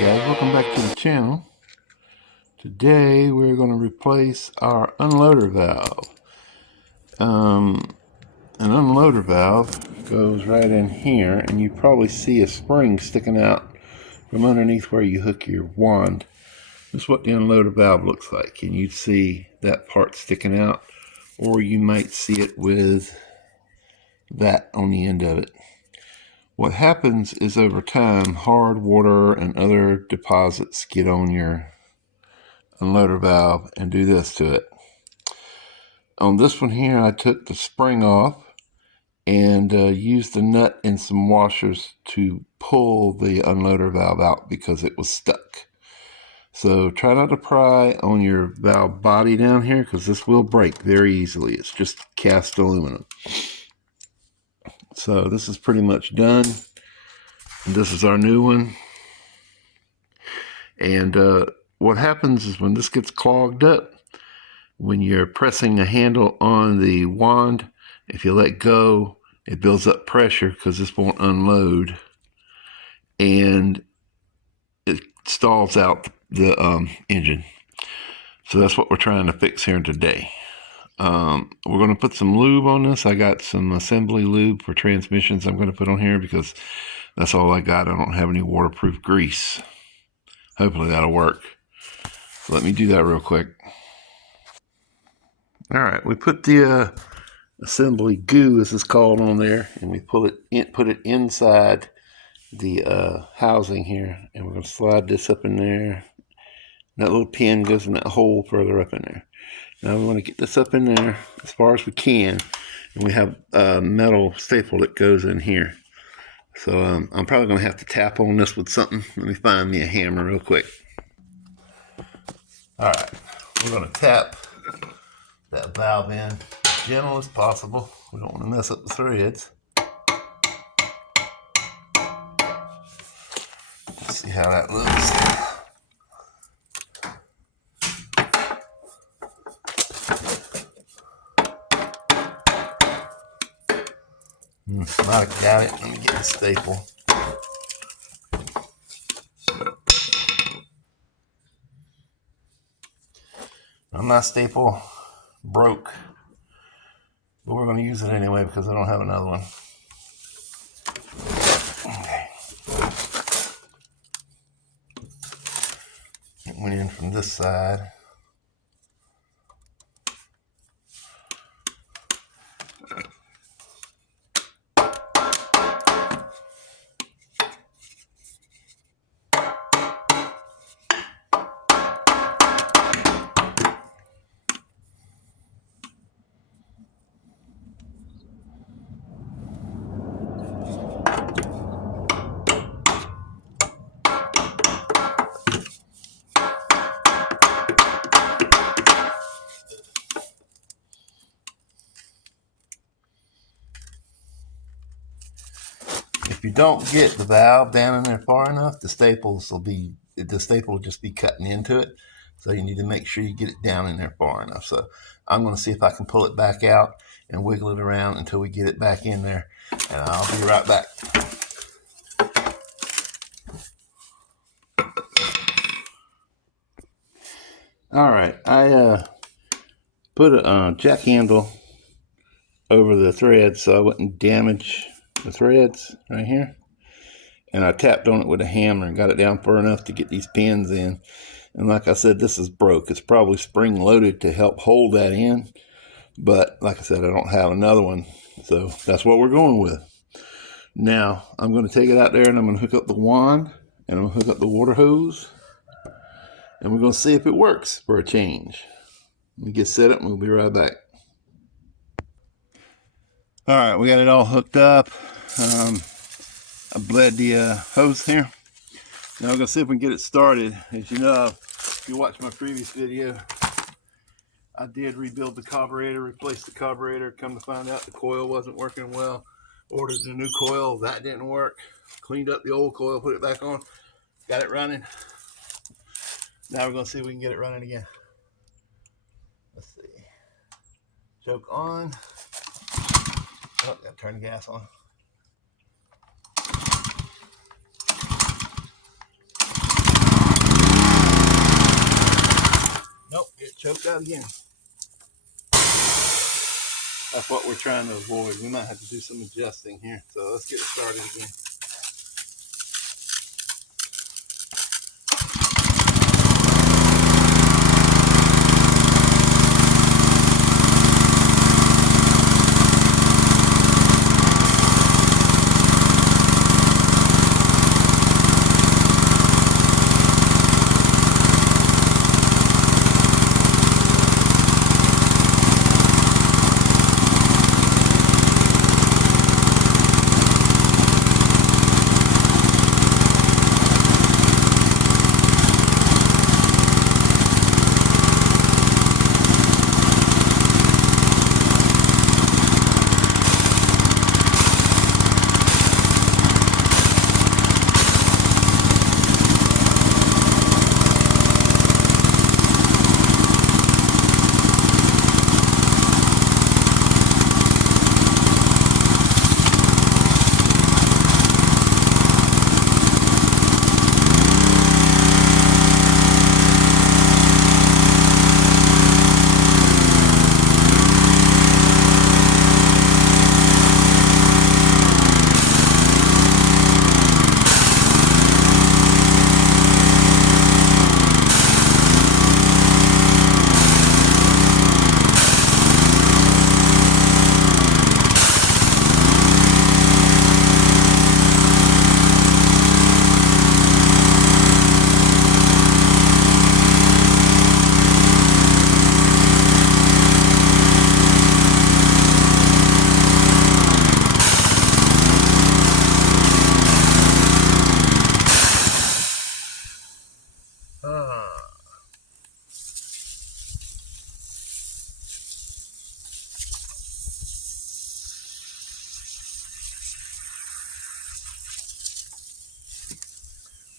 guys, welcome back to the channel. Today we're going to replace our unloader valve. An unloader valve goes right in here, and you probably see a spring sticking out from underneath where you hook your wand. This is what the unloader valve looks like, and you'd see that part sticking out, or you might see it with that on the end of it. What happens is over time, hard water and other deposits get on your unloader valve and do this to it. On this one here, I took the spring off and used the nut and some washers to pull the unloader valve out because it was stuck. So try not to pry on your valve body down here because this will break very easily. It's just cast aluminum. So this is pretty much done. This is our new one. And what happens is when this gets clogged up, when you're pressing a handle on the wand, if you let go, it builds up pressure because this won't unload, and it stalls out the engine. So that's what we're trying to fix here today. We're going to put some lube on this. I got some assembly lube for transmissions I'm going to put on here because that's all I got. I don't have any waterproof grease. Hopefully that'll work. So let me do that real quick. All right, we put the assembly goo, as it's called, on there, and we put it inside the housing here, and we're going to slide this up in there. That little pin goes in that hole further up in there. Now we want to get this up in there as far as we can, and we have a metal staple that goes in here. So I'm probably going to have to tap on this with something. Let me find me a hammer real quick. All right, we're going to tap that valve in as gentle as possible. We don't want to mess up the threads. Let's see how that looks. Might have got it. Let me get the staple. My staple broke, but we're going to use it anyway because I don't have another one. Okay. It went in from this side. If you don't get the valve down in there far enough, the staple will just be cutting into it. So you need to make sure you get it down in there far enough. So I'm going to see if I can pull it back out and wiggle it around until we get it back in there, and I'll be right back. All right, I put a jack handle over the threads so I wouldn't damage the threads right here, and I tapped on it with a hammer and got it down far enough to get these pins in. And like I said, this is broke. It's probably spring loaded to help hold that in, but like I said, I don't have another one, so that's what we're going with. Now I'm going to take it out there and I'm going to hook up the wand and I'm going to hook up the water hose, and we're going to see if it works for a change. Let me get set up and we'll be right back. All right, we got it all hooked up. I bled the hose here. Now we're gonna see if we can get it started. As you know, if you watched my previous video, I did rebuild the carburetor, replace the carburetor. Come to find out the coil wasn't working well. Ordered a new coil, that didn't work. Cleaned up the old coil, put it back on, got it running. Now we're gonna see if we can get it running again. Let's see. Choke on. Oh, gotta turn the gas on. Nope, it choked out again. That's what we're trying to avoid. We might have to do some adjusting here. So let's get it started again.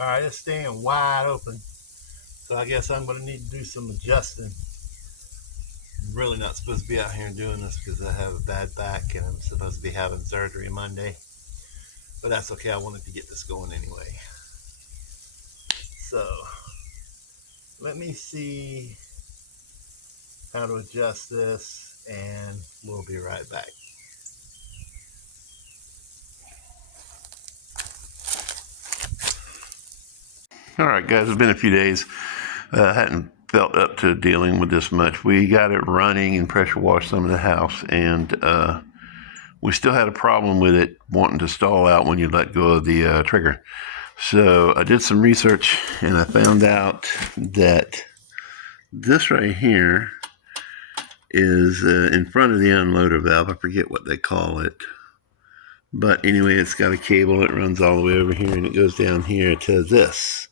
All right, it's staying wide open. So I guess I'm going to need to do some adjusting. I'm really not supposed to be out here doing this because I have a bad back and I'm supposed to be having surgery Monday. But that's okay. I wanted to get this going anyway. So let me see how to adjust this and we'll be right back. All right, guys, it's been a few days. I hadn't felt up to dealing with this much. We got it running and pressure washed some of the house, and we still had a problem with it wanting to stall out when you let go of the trigger. So I did some research and I found out that this right here is in front of the unloader valve. I forget what they call it. But anyway, it's got a cable that runs all the way over here and it goes down here to this.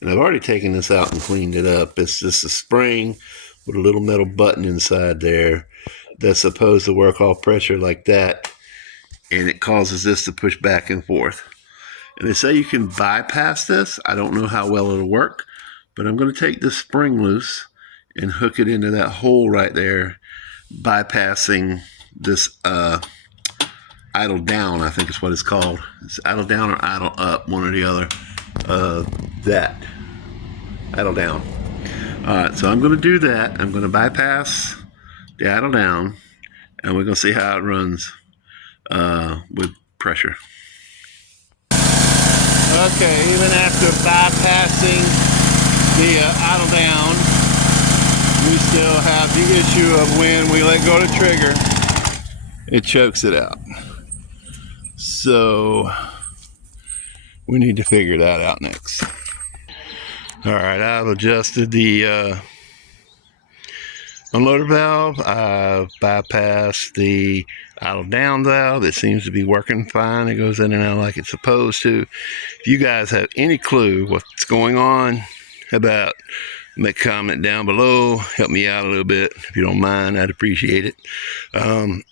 And I've already taken this out and cleaned it up. It's just a spring with a little metal button inside there that's supposed to work off pressure like that. And it causes this to push back and forth. And they say you can bypass this. I don't know how well it'll work, but I'm going to take this spring loose and hook it into that hole right there, bypassing this idle down, I think is what it's called. It's idle down or idle up, one or the other. That idle down. All right, so I'm going to do that. I'm going to bypass the idle down, and we're going to see how it runs with pressure. Okay, even after bypassing the idle down, we still have the issue of when we let go of the trigger, it chokes it out. So we need to figure that out next. All right, I've adjusted the unloader valve. I've bypassed the idle down valve. It seems to be working fine. It goes in and out like it's supposed to. If you guys have any clue what's going on about, make a comment down below. Help me out a little bit. If you don't mind, I'd appreciate it. I'd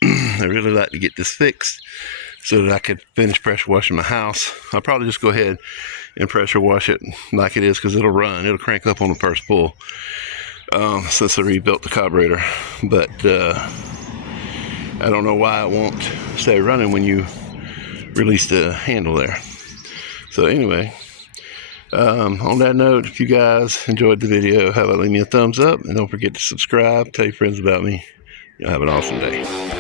really like to get this fixed so that I could finish pressure washing my house. I'll probably just go ahead and pressure wash it like it is because it'll run. It'll crank up on the first pull since I rebuilt the carburetor. But I don't know why it won't stay running when you release the handle there. So anyway, On that note, if you guys enjoyed the video, how about leave me a thumbs up, and don't forget to subscribe, tell your friends about me. You'll have an awesome day.